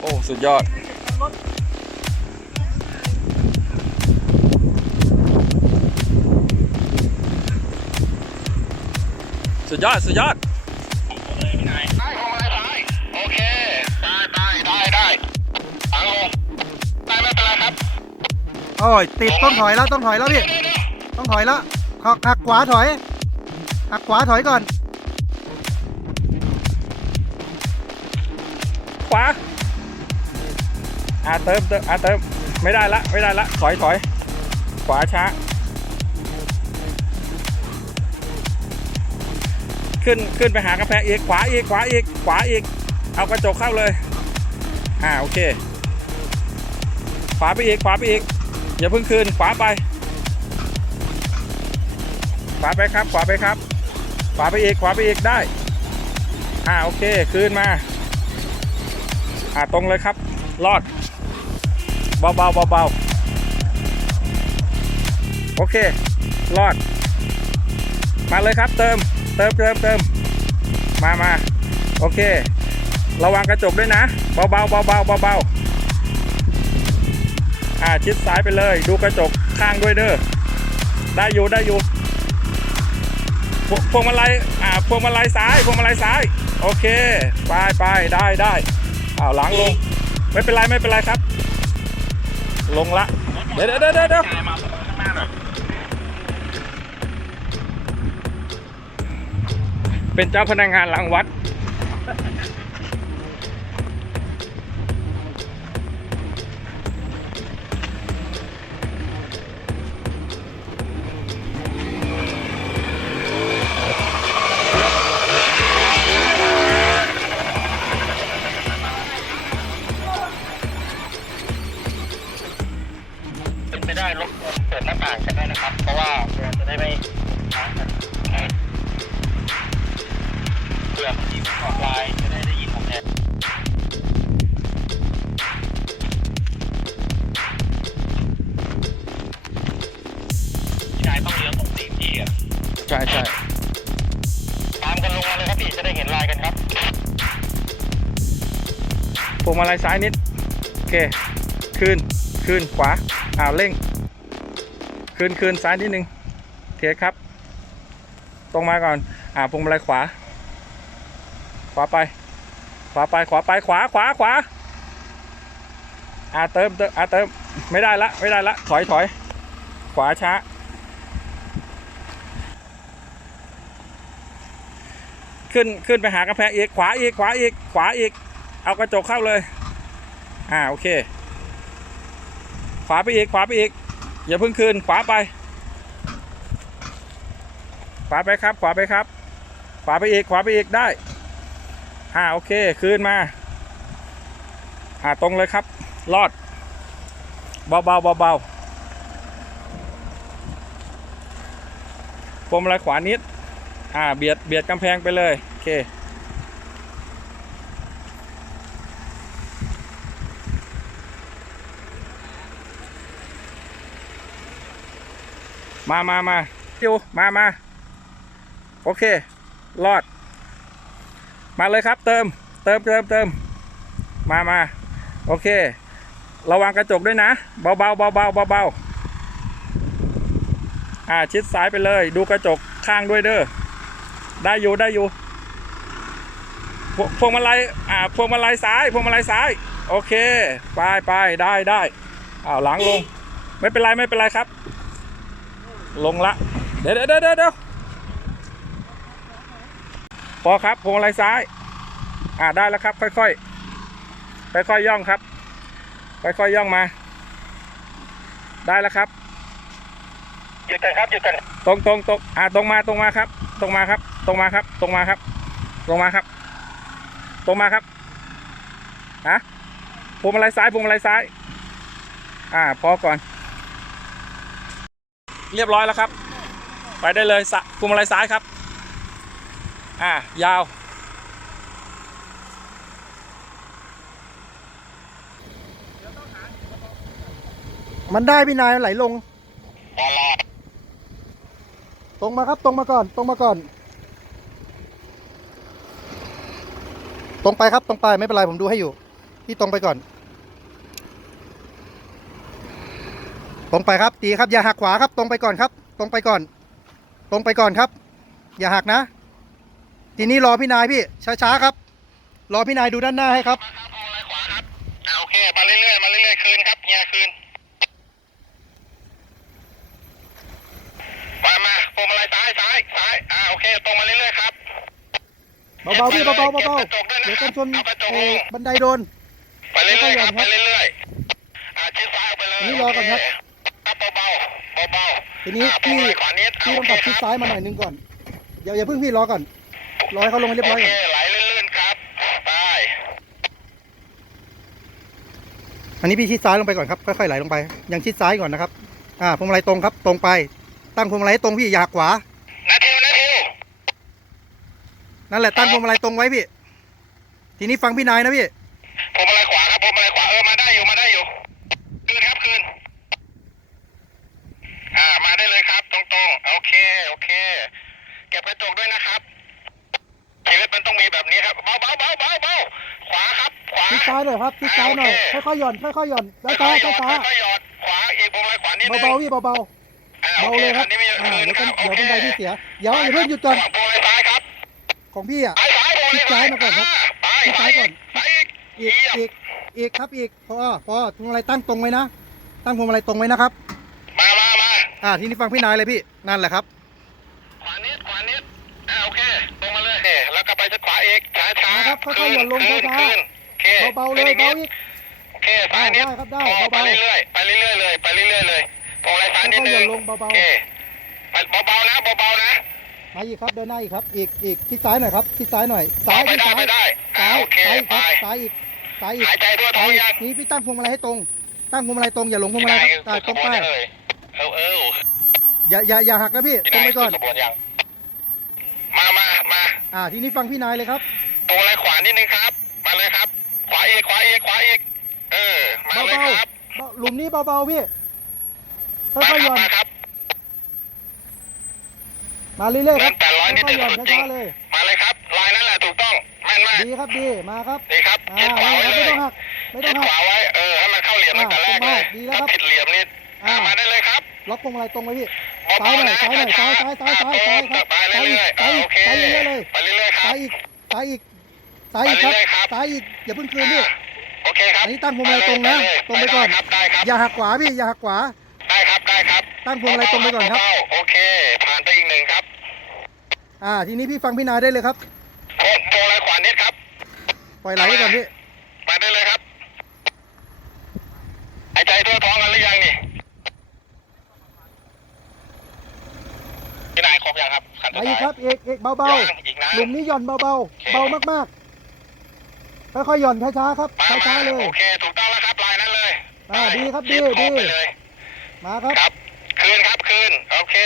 โอ้สุดยอดสุดยอด สุดยอดได้พวงมาลัยซ้ายโอเค ได้ได้ได้ได้ฟังลงได้ไม่เป็นไรครับโอ้ยติดต้องถอยแล้วต้องถอยแล้วพี่ ต้องถอยแล้วหักหักขวาถอยหักขวาถอยก่อน ขวา อาเติมเติมอาเติมไม่ได้ละไม่ได้ละถอยถอยขวาช้า ขึ้นขึ้นไปหากระแพงอีกขวาอีกขวาอีกขวาอีก เอากระจกเข้าเลยอ่าโอเค ขวาไปอีกขวาไปอีกอย่าเพิ่งคืนขวาไป ขวาไปครับขวาไปครับ ขวาไปอีกขวาไปอีกได้อ่าโอเคคืนมาอ่าตรงเลยครับรอด เบาเบาเบาเบาโอเค รอด มาเลยครับ เติม เติมเติมเติมมามาโอเค ระวังกระจกด้วยนะ เบาเบาเบาเบาเบาเบาอ่า ชิดซ้ายไปเลย ดูกระจกข้างด้วยเด้อ ได้อยู่ ได้อยู่พวงมาลัย อ่า พวงมาลัยซ้าย พวงมาลัยซ้าย โอเค ไปไปได้ได้อ้าวหลังลง ไม่เป็นไร ไม่เป็นไรครับ ลงละ เดี๋ยวเดี๋ยวเดี๋ยวเดี๋ยวจ่ายมาข้างหน้าหน่อเป็นเจ้าพนักงานหลังวัด ไปได้รบกวนเปิดหน้าต่างกันได้นะครับ เพราะว่าเราจะได้ไม่ค้างกันเผื่อมันมีออนไลน์จะได้ได้ยินผมแทนพี่นายต้องเลี้ยวตรงสี่ที่อะใช่ใช่ตามกันลงมาเลยครับพี่จะได้เห็นลายกันครับพวงมาลัยซ้ายนิด โอเคคืนคืนขวาอ้าวเร่ง คืนคืนซ้ายนิดนึงโอเคครับ ตรงมาก่อน อ่าพวงมาลัยขวา ขวาไป ขวาไปขวาไปขวาขวาขวาอ่าเติมเติมอ่าเติมไม่ได้ละไม่ได้ละถอยถอยขวาช้า ขึ้นขึ้นไปหากระแพงอีกขวาอีกขวาอีกขวาอีก เอากระจกเข้าเลย อ่าโอเค ขวาไปอีกขวาไปอีก อย่าเพิ่งคืน ขวาไป ขวาไปครับ ขวาไปครับ ขวาไปอีก ขวาไปอีกได้ อ่าโอเค คืนมาอ่าตรงเลยครับ รอด เบาเบาเบาเบาพวงมาลัยขวานิด อ่า เบียด เบียดกำแพงไปเลย โอเค มามามาอยู่มามาโอเค รอด มาเลยครับเติม เติมเติมเติมมามาโอเค ระวังกระจกด้วยนะ เบาเบาเบาเบาเบาเบาอ่าชิดซ้ายไปเลย ดูกระจกข้างด้วยเด้อ ได้อยู่ได้อยู่ พวพวงมาลัย อ่า พวงมาลัยซ้าย พวงมาลัยซ้าย โอเค ไปไปได้ได้อ้าวหลังลง ไม่เป็นไรไม่เป็นไรครับ ลงละเดี๋ยวเดี๋ยวเดี๋ยวเดี๋ยวพอครับพวงมาลัยซ้าย อ่าได้แล้วครับ ค่อยๆค่อยๆย่องครับ ค่อยๆย่องมา ได้แล้วครับหยุดกันครับหยุดกันตรงตรงตรงอ่าตรงมาตรงมาครับ ตรงมาครับ ตรงมาครับ ตรงมาครับ ตรงมาครับ ตรงมาครับฮะพวงมาลัยซ้ายพวงมาลัยซ้าย อ่าพอก่อน เรียบร้อยแล้วครับ ไปได้เลยสะพวงมาลัยซ้ายครับ อ่ายาว มันได้พี่นายมันไหลลง ตรงมาครับตรงมาก่อน ตรงมาก่อน ตรงไปครับตรงไปไม่เป็นไรผมดูให้อยู่ พี่ตรงไปก่อน รงไปครับตีครับอย่าหักขวาครับ ตรงไปก่อนครับ ตรงไปก่อน ตรงไปก่อนครับ อย่าหักนะ ทีนี้รอพี่นายพี่ช้าๆครับ รอพี่นายดูด้านหน้าให้ครับมาครับพวงมาลัยขวาครับอ่าโอเคมาเรื่อยๆมาเรื่อยๆคืนครับเฮียคืนมามาพวงมาลัยซ้ายซ้ายซ้ายอ่าโอเคตรงมาเรื่อยๆครับเบาๆพี่เบาๆเบาก็บๆกระจกด้วยนะเดี๋ยวคกัรันบชนเอากระจกเอ่ลองบันไดโดนไปเรื่อยๆครับค่ไปอยๆหย่อนครับเรื่อยๆอ่าชิดซ้ายออกไปเลยนี่รอก่อนครับโเครับเบาๆเบาๆทีนี้อ่าพวงพี่มาลัยขวานิดพี่อ่าต้องโเคขับชิดครับซ้ายมาหน่อยหนึงก่อนอย่าอย่าเพิ่งพี่รอก่อนรอให้เขาลงให้เรียบร้อยโอก่เคอนไหลลื่นๆครับไปอันนี้พี่ชิดซ้ายลงไปก่อนครับค่อยๆไหลลงไปยังชิดซ้ายก่อนนะครับอ่าพวงมาลัยตรงครับตรงไป ตั้งพวงมาลัยให้ตรงพี่อย่าหักขวานาทิวนาทิวนั่นแหละตั้งพวงมาลัยตรงไว้พี่ ทีนี้ฟังพี่นายนะพี่ พวงมาลัยขวาครับพวงมาลัยขวา เออ มาได้อยู่ มาได้อยู่ คืนครับคืน อ่า มาได้เลยครับ ตรงๆ โอเค โอเค เก็บกระจกด้วยนะครับชีวิตมันต้องมีแบบนี้ครับ เบาเบาเบาเบาเบาขวาครับ ขวา ชิดซ้ายหน่อยครับชิดซ้ายหน่อยค่อยๆหย่อน ค่อยๆหย่อนช้าค่ช้าอยๆหยช้าอดช้าค่อยๆหยอดขวาอีกพวงมาลัยขวานิดนึงเบาๆพี่เบาอ่าๆโอเบาเคเลยคอัรับนนี้ไม่อ่าคืนเดี๋ยวคกัรันบโอเดี๋ยวเคบันไดพี่เสียเดี๋ยวอย่าเพิ่งหยุดก่อนขวาพวงมาลัยซ้ายครับของพี่อะ ซ้ายซ้ายพวงมาลัยชิดซ้ายมาก่อนครับ ไปชิดซ้ายก่อน ไปอีกอีกอีกอีกครับอีกพอพอพวงมาลัยตั้งตรงไว้นะ ตั้งพวงมาลัยตรงไว้นะครับมามามา อ่าทีนี้ฟังพี่นายเลยพี่นั่นแหละครับ ขวานิดขวานิดอ่าโอเคตรงมาเลยโอเคแล้วก็ไปทางขวาอีกช้าช้ามาครับค่อยๆขึ้นหย่อนลงขึ้นช้าๆขึ้นโอเคเบาๆเลยขึ้นเบานิอีดกโอเคซ้ายนิดได้ครับได้พอเบาๆไปเรื่อยๆไปเรื่อยๆเลยไปเรื่อยๆเลยตรงอะไรซ้ายนิดค่อยๆหนึย่อนงลงเบาโอเคไปเบาๆนะเบาๆนะๆมาอีกครับเดินหน้าอีกครับ อีกอีกชิดซ้ายหน่อยครับชิดซ้ายหน่อยซ้ายไปที่ได้ซ้ายไปได้อ่าซ้ายโอเคซ้ายอีกไปครับซ้ายอีกซ้ายอีกหายใจทั่วท้ซ้าอยงอีกยังนี่พี่ตั้งพวงมาลัยให้ตรง ตั้งพวงมาลัยตรงอย่าหลงพวงมาลัยครับอ่าตรงป้าย เลยเออเอออย่าอย่าอย่าหักนะพี่พี่ตรงนายไปก่อนขบวนยัง มามามาอ่า ทีนี้ฟังพี่นายเลยครับ ตรงอะไรขวานิดนึงครับ มาเลยครับ ขวาอีกขวาอีกขวาอีกเออ มาเลยเบาครับๆเบาหลุมนี้เบาๆพี่มาค่อยๆหคย่รัอบนมาครับ มาเรื่อยๆครับเดิน800นิดค่อยๆหย่อนเดียวจริงช้าๆเลย มาเลยครับลายนั่นแหละถูกต้องแม่นมากดีครับดี มาครับ นี่ครับอ่ายึดขวาไว้ไม่เลยต้องหัก ไม่ต้ยึองดหัขก วาไว้เออให้มันเข้าเหลี่ยมตั้งแต่แรกเลยอ่าดีแล้วครับถ้าผิดเหลี่ยมนี่อ่า อ่ามาได้เลยครับ ล็อกพวงมาลัยตรงไว้พี่เบาซ้ายหๆน่อยนะซ้ายหน่อยซ้ายซ้ายซ้ายซ้ายซ้ายครับไปซ้ายอีเรื่กอยๆซ้ายอ่าอีโอกเคซ้ายเรื่อยๆเลยไปเรื่อยๆครัซ้าบยอีกซ้ายอีกซ้ายอีกครับไปเรื่อยๆครับซ้ายอีกอย่าเพิ่งคืนพี่อ่าโอเคครับอันนี้ตั้งพวงมาลัยตรงนะตรงไปก่อนครับได้ครับอย่าหักขวาพี่อย่าหักขวาได้ครับได้ครับ ตั้งพวงมาลัยตรงไปก่อนครับเาๆโอเค ผ่านไปอีกหนึ่งครับ อ่าทีนี้พี่ฟังพี่นายได้เลยครับพวงพวงอะไรขวานิดครับปล่อยไหลไปก่อนพี่ ไปได้เลยครับหายใจทั่วท้องกันหรือยังนี่พี่นายค รบยังครับขันไปสุดอีกท้ายครับเอกเอกเบายังอีกนะ ๆหลุมนี้หย่อนเบาโอเค ๆ เบามากๆค่อยๆหย่อนช้าๆครับมาช้ามาๆเลย โอเคถูกต้องแล้วครับลายนั้นเลยอ่าดีครับดียึครบดีไปเลยมาครับ ครับ คืนครับคืนโอเค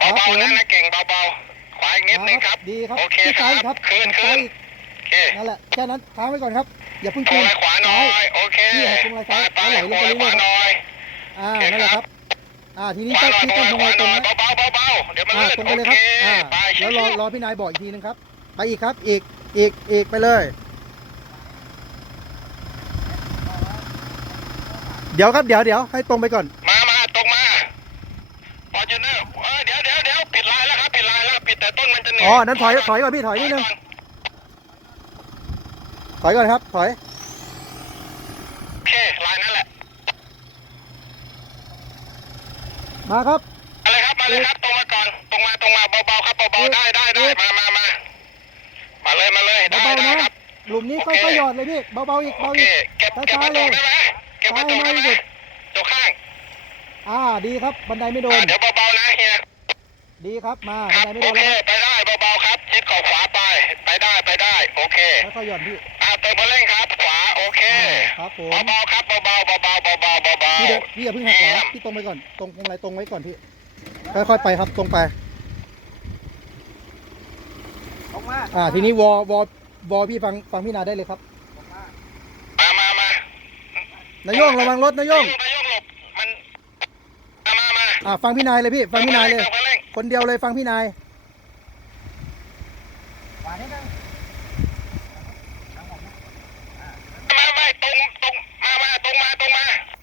ครับเบาผมๆนะนะเก่งเบาๆขวาอีกนิดนึงครับ ดีครับโอเคที่คซ้ารัยครับบคืนซ้าคืยนอีกโอเคนั่นแหละแค่นั้นค้างไว้ก่อนครับ อย่าเพิ่งตรคืงนไหนขวาหน่อซ้ายยโอเคนี่ครับตรงไหนไปซ้ายไปแล้วไหลลตรงงไปไหนเรื่ขอวายๆครับหน่อย อ่าโอเคนั่นแหละคครัรับบ อ่าทีนี้ขวาก็หน่อยที่ตรงตั้ไหนงพวงขมาลัวายหตรน่งอยนะเบาๆเบาๆเดี๋ยวมันอ่าลื่นตรงโอไปเลยเคครับอ่าไปแล้วรอรอพี่นายบอกอีกทีนึงครับ ไปอีกครับอีกอีกอีกไปเลย เดี๋ยวครับเดี๋ยวเดี๋ยวให้ตรงไปก่อน มามาตรงมาฟอร์จูเนอร์เออเดี๋ยวเดี๋ยวเดี๋ยวปิดลายแล้วครับปิดลายแล้วปิดแต่ต้นมันจะเหนื่อยอ๋อนั้นถอยถอยก่อนพี่ถอยนิดนึง ถอยก่อนครับ ถอย โอเค ลายนั่นแหละ มาครับมาเลยครับมาเลยครับตรงมาก่อนตรงมาตรงมาเบาๆครับเบาๆได้ได้ได้มามามามาเลยมาเลยได้เบาๆได้นะครับหลุมนี้ค่อยๆหยอดเลยพี่เบาๆอีกโอเบาเคอีกเก็บเก็บช้ากระๆจเลยกได้ไหมเก็บกระจกได้ไหมไม่ไม่จกข้างอ่าดีครับบันไดไม่โดอ่านเดี๋ยวเบาๆนะเฮียดีครับมาคบัรันบไดไม่โดโอนเคแล้วครับไปได้เบาๆครับชิดขอบขวาไปไปได้ไปได้โอเคค่อยๆหย่อนพี่อ่าเติมมาเร่งครับขวาโอเคครับผมเบาๆครับเบาๆเบาๆเบาๆเบา พี่เดินๆพี่อย่าเพิ่งหักขวาพี่ตรงไปก่อน ตรงพวงมาลัยตรงไว้ก่อนพี่ ค่อยๆไปครับตรงไปอ่า ทีนี้วอวอวอพี่ฟังฟังพี่นาได้เลยครับ มามามา นายโยงระวังรถนายโยงนายโยงหลบ มัน มามามาอ่าฟังพี่นายเลยพี่ ฟังพี่นายเลยติมคันเร่งคนเดียวเลยฟังพี่นายอ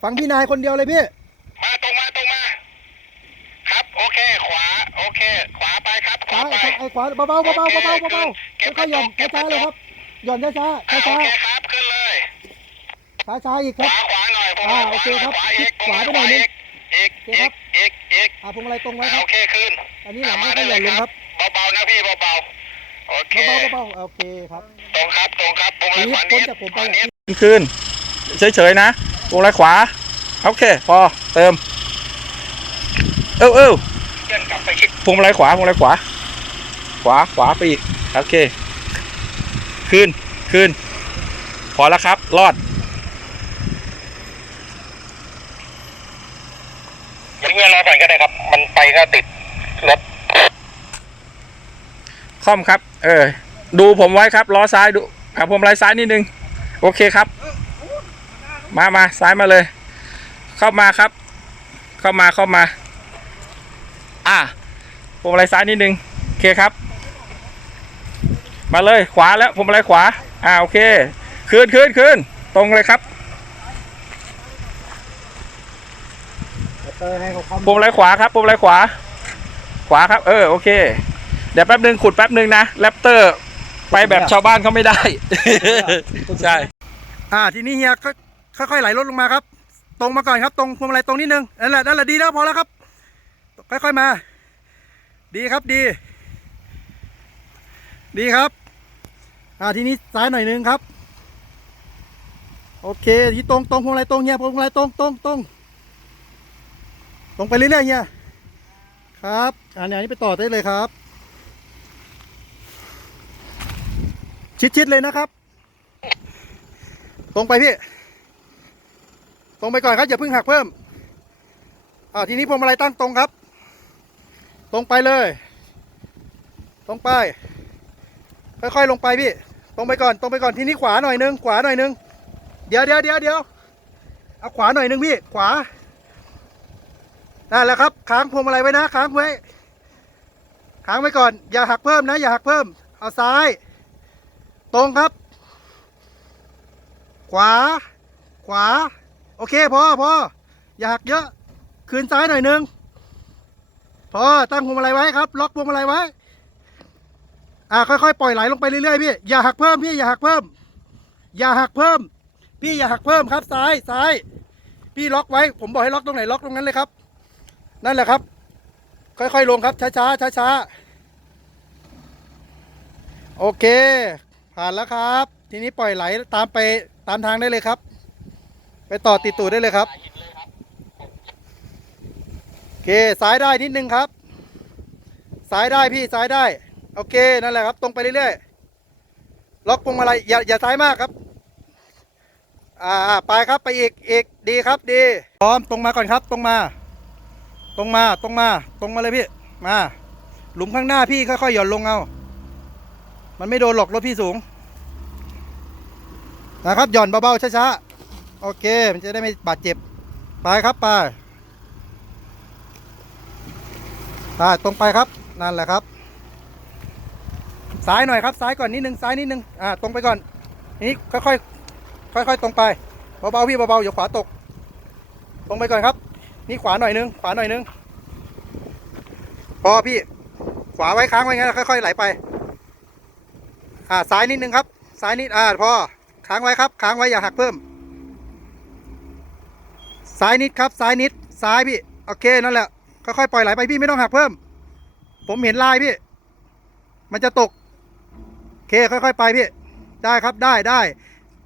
ฟังพี่นายคนเดียวเลยพี่ มาตรงมาตรงมา ครับ โอเค ขวา โอเค ขวาไปครับขวาซ้ายไป ไอ้ขวาเบาๆเบาๆเบาๆเบาๆเบาๆค่อยๆหย่อนช้าๆเลยครับหย่อนช้าๆอ่าช้าโอเคครับ ขึ้นเลย ๆช้าๆอีกขครับ วาขวาหน่อยผมอ่าขโอวาเคหน่อยครับขวาอีกขวาไปหน่อยนึงอีกโอเคครัอีกบอีกอีกอ่าพวงมาลัยตรงไว้อ่าครับ โอเคขึ้นอันนี้หลังค่อยๆหย่อนลงครับเบาๆนะพี่เบาๆ โอเค เบาๆเบาๆโอเคครับตรงครับ ตรงครับตรงทีเลยนี้ขวาพ้นนิดจากผมไปขวาอะนิดขึ้น เฉยๆนะ วงไรขวา โอเค พอ เติม เอ้าเอ้าเลื่อนกลับไปชิดพวงมาลัยขวาพวงมาลัยขวา ขวา ขวาไปอีก โอเค ขึ้น ขึ้น พอแล้วครับ รอดยังเงื่อนรอก่อนก็ได้ครับ มันไปก็ติดรถคอมครับ เออ ดูผมไว้ครับ ล้อซ้ายดูอะผมไลายซ้ายนิดนึง โอเคครับ มามาซ้ายมาเลย เข้ามาครับ เข้ามาเข้ามา อะผมไลายซ้ายนิดนึงโอเคครับ มาเลยขวาแล้วผมไลายขวา อ่าโอเคคืนคืนคืนตรงเลยครับเตอร์ให้เขาคอมผมไลายขวาครับผมไลายขวา ขวาครับ เออโอเค เดี๋ยวแป๊บนึงขุดแป๊บนึงนะแรปเตอร์ไปแบบชาวบ้านเขาไม่ได้ ใช่ อ่าทีนี้เฮียก็ ค่อยๆไหลลดลงมาครับ ตรงมาก่อนครับตรงพวงมาลัยตรงนิดนึงนั่นแหละนั่นแหละดีแล้วพอแล้วครับ ค่อยๆมา ดีครับดี ดีครับ อ่าทีนี้ซ้ายหน่อยนึงครับ โอเคที่ตรงตรงพวงมาลัยตรงเฮียพวงมาลัยตรงตรงตรงตรงไปเรื่อยๆเฮียครับอันนี้อันนี้ไปต่อได้เลยครับ ชิดๆเลยนะครับ ตรงไปพี่ ตรงไปก่อนครับอย่าเพิ่งหักเพิ่มอ่าทีนี้พวงมาลัยตั้งตรงครับ ตรงไปเลย ตรงไป ค่อยๆลงไปพี่ ตรงไปก่อน ตรงไปก่อนทีนี้ขวาหน่อยนึงขวาหน่อยนึงเดี๋ยวเดี๋ยวเดี๋ยวเดี๋ยวเอาขวาหน่อยนึงพี่ขวานั่นแหละครับค้างพวงมาลัยไว้นะค้างไว้ค้างไว้ก่อน อย่าหักเพิ่มนะ อย่าหักเพิ่ม เอาซ้าย ตรงครับ ขวา ขวา อเคพอพออย่าหักเยอะ คืนซ้ายหน่อยนึง พอตั้งพวงมาลัยไว้ครับ ล็อกพวงมาลัยไว้ อ่าค่อยๆปล่อยไหลลงไปเรื่อยๆพี่อย่าหักเพิ่มพี่อย่าหักเพิ่ม อย่าหักเพิ่ม พี่อย่าหักเพิ่มครับซ้ายซ้าย พี่ล็อกไว้ ผมบอกให้ล็อกตรงไหนล็อกตรงนั้นเลยครับ นั่นแหละครับ ค่อยๆลงครับช้าๆช้าๆโอเค ผ่านแล้วครับ ทีนี้ปล่อยไหลตามไปตามทางได้เลยครับ ต่อติดตูดได้เลยครับโอเคซ้ายได้นิดนึงครับซ้ายได้พี่ซ้ายได้ โอเคนั่นแหละครับ ตรงไปเรื่อยๆล็อกพวงมาลัยอย่าอย่าซ้ายมากครับ อ่าไปครับไปอีกอีกดีครับดีพร้อมตรงมาก่อนครับ ตรงมา ตรงมาตรงมาตรงมาเลยพี่มาหลุมข้างหน้าพี่ค่อยๆหย่อนลงเอา มันไม่โดนหรอกรถพี่สูง นะครับ หย่อนเบาๆช้าๆ โอเค มันจะได้ไม่บาดเจ็บ ไปครับไปไปตรงไปครับ นั่นแหละครับ ซ้ายหน่อยครับซ้ายก่อนนิดนึงซ้ายนิดนึงอ่าตรงไปก่อนนี่ค่อยๆค่อยๆตรงไปเบาๆพี่เบาๆอย่าขวาตก ตรงไปก่อนครับ นี่ขวาหน่อยนึงขวาหน่อยนึงพอพี่ขวาไว้ค้างไว้งั้นค่อยๆไหลไปอ่าซ้ายนิดนึงครับ ซ้ายนิดอ่าพอค้างไว้ครับ ค้างไว้อย่าหักเพิ่ม ซ้ายนิดครับซ้ายนิดซ้ายพี่โอเคนั่นแหละค่อยๆปล่อยไหลไปพี่ไม่ต้องหักเพิ่ม ผมเห็นลายพี่ มันจะตกโอเคค่อยๆไปพี่ ได้ครับได้ได้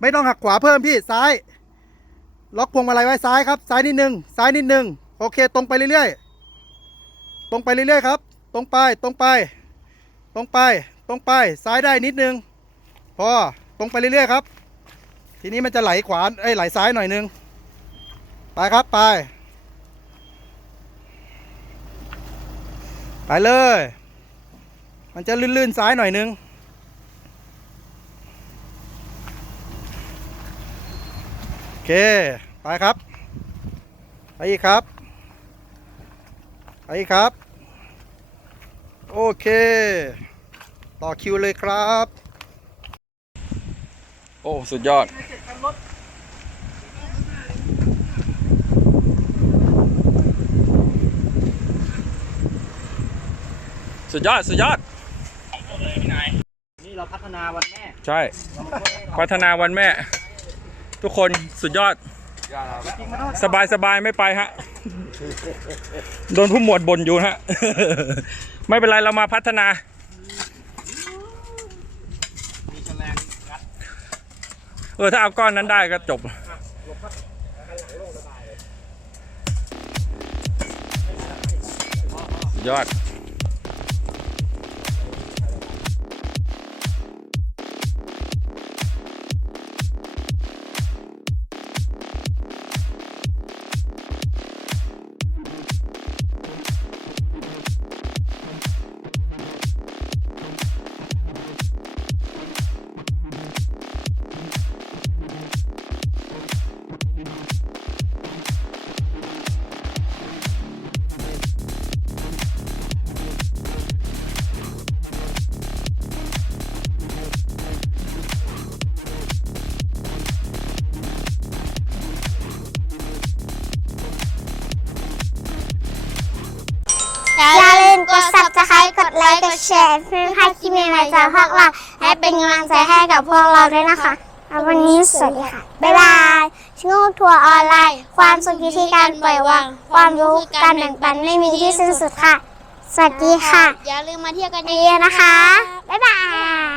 ไม่ต้องหักขวาเพิ่มพี่ซ้าย ล็อกพวงมาลัยไว้ซ้ายครับ ซ้ายนิดนึงซ้ายนิดนึงโอเค ตรงไปเรื่อยๆตรงไปเรื่อยๆครับ ตรงไปตรงไป ตรงไป ตรงไปซ้ายได้นิดนึงพอตรงไปเรื่อยๆครับ ทีนี้มันจะไหลขวาเอ้ไหลซ้ายหน่อยนึง ไปครับไป ไปเลย มันจะลื่นๆซ้ายหน่อยนึง โอเค ไปครับ ไปอีกครับ ไปอีกครับ โอเค ต่อคิวเลยครับ โอ้ สุดยอด สุดยอด สุดยอด นี่เราพัฒนาวันแม่ใช่ พัฒนาวันแม่ ทุกคนสุดยอด สบายสบายไม่ไปฮะ โดนผู้หมวดบ่นอยู่ฮะ ไม่เป็นไรเรามาพัฒนา เออ ถ้าเอาก้อนนั้นได้ก็จบสุดยอด ดไลค์กดแชร์เพื่อให้คลิปใหม่ๆจากพวกเราและเป็นกำลังใจให้กับพวกเราด้วยนะคะเอาวันนี้สวัสดีค่ะ บ๊ายบายชงกทัวร์ออนไลน์ ความสุขอยู่ที่การปล่อยวาง ความรู้การแบ่งปันไม่มีที่สิ้นสุดค่ะ สวัสดีค่ะ อย่าลืมมาเที่ยวกันเยอะๆนะคะ บ๊ายบาย